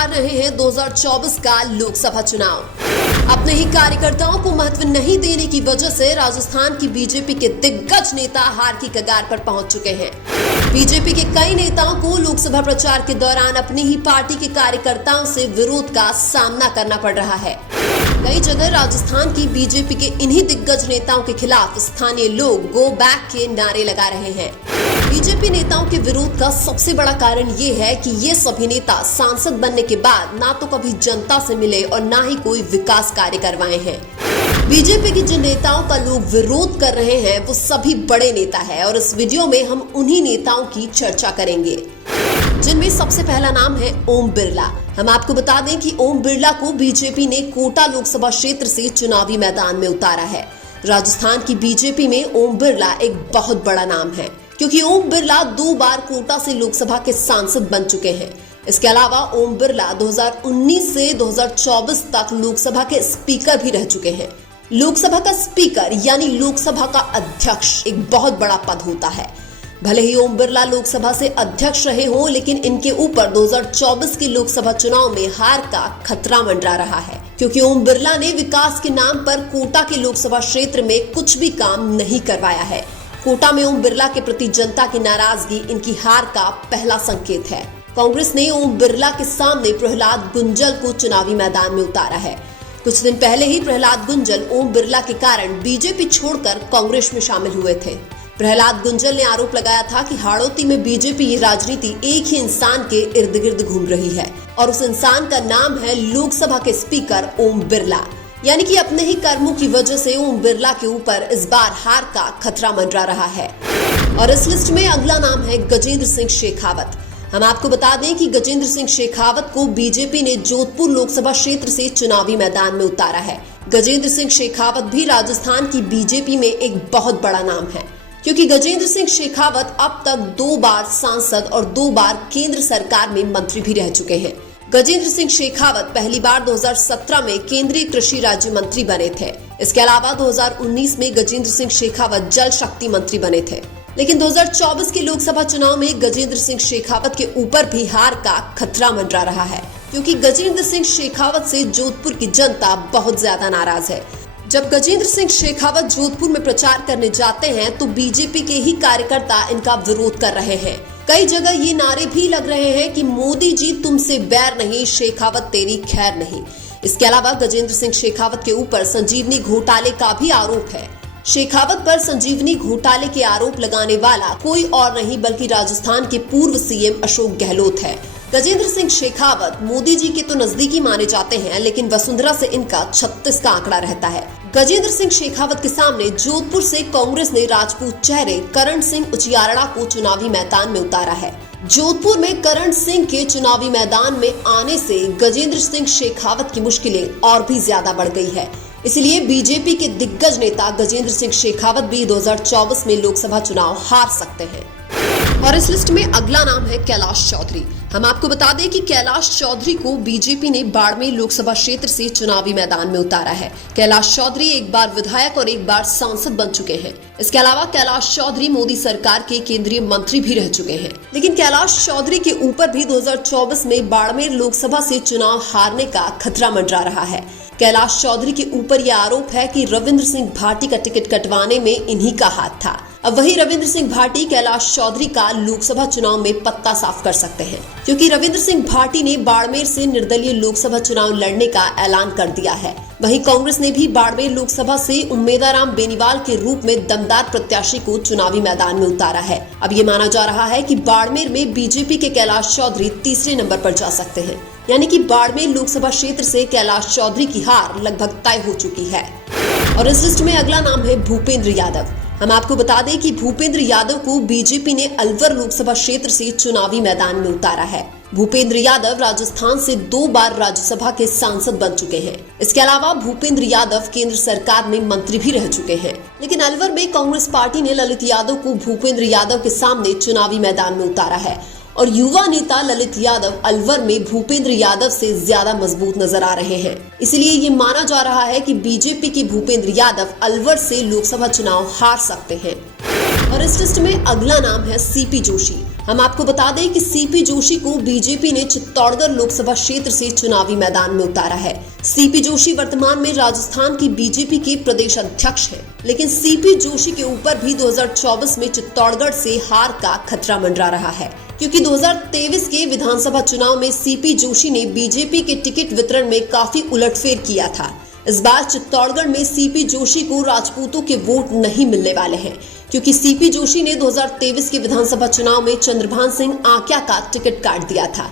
हार रहे हैं 2024 का लोकसभा चुनाव। अपने ही कार्यकर्ताओं को महत्व नहीं देने की वजह से राजस्थान की बीजेपी के दिग्गज नेता हार की कगार पर पहुंच चुके हैं। बीजेपी के कई नेताओं को लोकसभा प्रचार के दौरान अपनी ही पार्टी के कार्यकर्ताओं से विरोध का सामना करना पड़ रहा है। कई जगह राजस्थान की बीजेपी के इन्हीं दिग्गज नेताओं के खिलाफ स्थानीय लोग गो बैक के नारे लगा रहे हैं। बीजेपी नेताओं के विरोध का सबसे बड़ा कारण ये है कि ये सभी नेता सांसद बनने के बाद ना तो कभी जनता से मिले और ना ही कोई विकास कार्य करवाए हैं। बीजेपी के जिन नेताओं का लोग विरोध कर रहे हैं वो सभी बड़े नेता है और इस वीडियो में हम उन्हीं नेताओं की चर्चा करेंगे, जिनमें सबसे पहला नाम है ओम बिरला। हम आपको बता दें कि ओम बिरला को बीजेपी ने कोटा लोकसभा क्षेत्र से चुनावी मैदान में उतारा है। राजस्थान की बीजेपी में ओम बिरला एक बहुत बड़ा नाम है, क्योंकि ओम बिरला 2 बार कोटा से लोकसभा के सांसद बन चुके हैं। इसके अलावा ओम बिरला 2019 से 2024 तक लोकसभा के स्पीकर भी रह चुके हैं। लोकसभा का स्पीकर यानी लोकसभा का अध्यक्ष एक बहुत बड़ा पद होता है। भले ही ओम बिरला लोकसभा से अध्यक्ष रहे हों, लेकिन इनके ऊपर 2024 के लोकसभा चुनाव में हार का खतरा मंडरा रहा है, क्योंकि ओम बिरला ने विकास के नाम पर कोटा के लोकसभा क्षेत्र में कुछ भी काम नहीं करवाया है। कोटा में ओम बिरला के प्रति जनता की नाराजगी इनकी हार का पहला संकेत है। कांग्रेस ने ओम बिरला के सामने प्रहलाद गुंजल को चुनावी मैदान में उतारा है। कुछ दिन पहले ही प्रहलाद गुंजल ओम बिरला के कारण बीजेपी छोड़कर कांग्रेस में शामिल हुए थे। प्रहलाद गुंजल ने आरोप लगाया था कि हाड़ौती में बीजेपी की राजनीति एक ही इंसान के इर्द गिर्द घूम रही है और उस इंसान का नाम है लोकसभा के स्पीकर ओम बिरला। यानी कि अपने ही कर्मों की वजह से ओम बिरला के ऊपर इस बार हार का खतरा मंडरा रहा है। और इस लिस्ट में अगला नाम है गजेंद्र सिंह शेखावत। हम आपको बता दें कि गजेंद्र सिंह शेखावत को बीजेपी ने जोधपुर लोकसभा क्षेत्र से चुनावी मैदान में उतारा है। गजेंद्र सिंह शेखावत भी राजस्थान की बीजेपी में एक बहुत बड़ा नाम है, क्योंकि गजेंद्र सिंह शेखावत अब तक 2 बार सांसद और 2 बार केंद्र सरकार में मंत्री भी रह चुके हैं। गजेंद्र सिंह शेखावत पहली बार 2017 में केंद्रीय कृषि राज्य मंत्री बने थे। इसके अलावा 2019 में गजेंद्र सिंह शेखावत जल शक्ति मंत्री बने थे। लेकिन 2024 के लोकसभा चुनाव में गजेंद्र सिंह शेखावत के ऊपर भी हार का खतरा मंडरा रहा है, क्योंकि गजेंद्र सिंह शेखावत से जोधपुर की जनता बहुत ज्यादा नाराज है। जब गजेंद्र सिंह शेखावत जोधपुर में प्रचार करने जाते हैं तो बीजेपी के ही कार्यकर्ता इनका विरोध कर रहे हैं। कई जगह ये नारे भी लग रहे हैं कि मोदी जी तुमसे बैर नहीं, शेखावत तेरी खैर नहीं। इसके अलावा गजेंद्र सिंह शेखावत के ऊपर संजीवनी घोटाले का भी आरोप है। शेखावत पर संजीवनी घोटाले के आरोप लगाने वाला कोई और नहीं बल्कि राजस्थान के पूर्व सीएम अशोक गहलोत है। गजेंद्र सिंह शेखावत मोदी जी के तो नजदीकी माने जाते हैं, लेकिन वसुंधरा से इनका 36 का आंकड़ा रहता है। गजेंद्र सिंह शेखावत के सामने जोधपुर से कांग्रेस ने राजपूत चेहरे करण सिंह उचियारड़ा को चुनावी मैदान में उतारा है। जोधपुर में करण सिंह के चुनावी मैदान में आने से गजेंद्र सिंह शेखावत की मुश्किलें और भी ज्यादा बढ़ गई है। इसलिए बीजेपी के दिग्गज नेता गजेंद्र सिंह शेखावत भी 2024 में लोकसभा चुनाव हार सकते हैं। और इस लिस्ट में अगला नाम है कैलाश चौधरी। हम आपको बता दें कि कैलाश चौधरी को बीजेपी ने बाड़मेर लोकसभा क्षेत्र से चुनावी मैदान में उतारा है। कैलाश चौधरी एक बार विधायक और एक बार सांसद बन चुके हैं। इसके अलावा कैलाश चौधरी मोदी सरकार के केंद्रीय मंत्री भी रह चुके हैं। लेकिन कैलाश चौधरी के ऊपर भी 2024 में बाड़मेर लोकसभा से चुनाव हारने का खतरा मंडरा रहा है। कैलाश चौधरी के ऊपर यह आरोप है कि रविंद्र सिंह भाटी का टिकट कटवाने में इन्हीं का हाथ था। अब वही रविंद्र सिंह भाटी कैलाश चौधरी का लोकसभा चुनाव में पत्ता साफ कर सकते हैं, क्योंकि रविंद्र सिंह भाटी ने बाड़मेर से निर्दलीय लोकसभा चुनाव लड़ने का ऐलान कर दिया है। वहीं कांग्रेस ने भी बाड़मेर लोकसभा से उम्मेदाराम बेनीवाल के रूप में दमदार प्रत्याशी को चुनावी मैदान में उतारा है। अब ये माना जा रहा है कि बाड़मेर में बीजेपी के कैलाश चौधरी तीसरे नंबर पर जा सकते हैं, यानी कि बाड़मेर लोकसभा क्षेत्र से कैलाश चौधरी की हार लगभग तय हो चुकी है। और इस लिस्ट में अगला नाम है भूपेंद्र यादव। हम आपको बता दें कि भूपेंद्र यादव को बीजेपी ने अलवर लोकसभा क्षेत्र से चुनावी मैदान में उतारा है। भूपेंद्र यादव राजस्थान से 2 बार राज्यसभा के सांसद बन चुके हैं। इसके अलावा भूपेंद्र यादव केंद्र सरकार में मंत्री भी रह चुके हैं। लेकिन अलवर में कांग्रेस पार्टी ने ललित यादव को भूपेंद्र यादव के सामने चुनावी मैदान में उतारा है और युवा नेता ललित यादव अलवर में भूपेंद्र यादव से ज्यादा मजबूत नजर आ रहे हैं। इसलिए ये माना जा रहा है कि बीजेपी की भूपेंद्र यादव अलवर से लोकसभा चुनाव हार सकते हैं। और इस लिस्ट में अगला नाम है सीपी जोशी। हम आपको बता दें कि सीपी जोशी को बीजेपी ने चित्तौड़गढ़ लोकसभा क्षेत्र से चुनावी मैदान में उतारा है। सीपी जोशी वर्तमान में राजस्थान की बीजेपी के प्रदेश अध्यक्ष हैं, लेकिन सीपी जोशी के ऊपर भी 2024 में चित्तौड़गढ़ से हार का खतरा मंडरा रहा है, क्योंकि 2023 के विधानसभा चुनाव में सीपी जोशी ने बीजेपी के टिकट वितरण में काफी उलटफेर किया था। इस बार चित्तौड़गढ़ में सीपी जोशी को राजपूतों के वोट नहीं मिलने वाले हैं, क्योंकि सीपी जोशी ने 2023 के विधानसभा चुनाव में चंद्रभान सिंह आक्या का टिकट काट दिया था,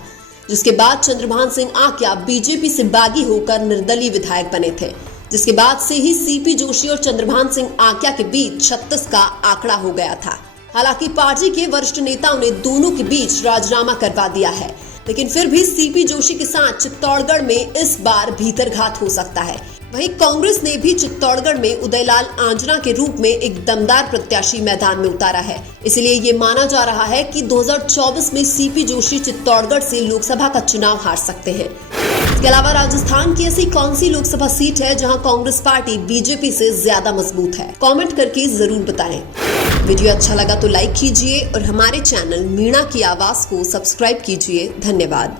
जिसके बाद चंद्रभान सिंह आक्या बीजेपी से बागी होकर निर्दलीय विधायक बने थे, जिसके बाद से ही सीपी जोशी और चंद्रभान सिंह आक्या के बीच 36 का आंकड़ा हो गया था। हालांकि पार्टी के वरिष्ठ नेताओं ने दोनों के बीच राजीनामा करवा दिया है, लेकिन फिर भी सीपी जोशी के साथ चित्तौड़गढ़ में इस बार भीतरघात हो सकता है। वहीं कांग्रेस ने भी चित्तौड़गढ़ में उदयलाल आंजना के रूप में एक दमदार प्रत्याशी मैदान में उतारा है। इसलिए ये माना जा रहा है कि 2024 में सीपी जोशी चित्तौड़गढ़ से लोकसभा का चुनाव हार सकते हैं। इसके अलावा राजस्थान की ऐसी कौन सी लोकसभा सीट है जहां कांग्रेस पार्टी बीजेपी से ज्यादा मजबूत है? कमेंट करके जरूर बताएं। वीडियो अच्छा लगा तो लाइक कीजिए और हमारे चैनल मीणा की आवाज को सब्सक्राइब कीजिए। धन्यवाद।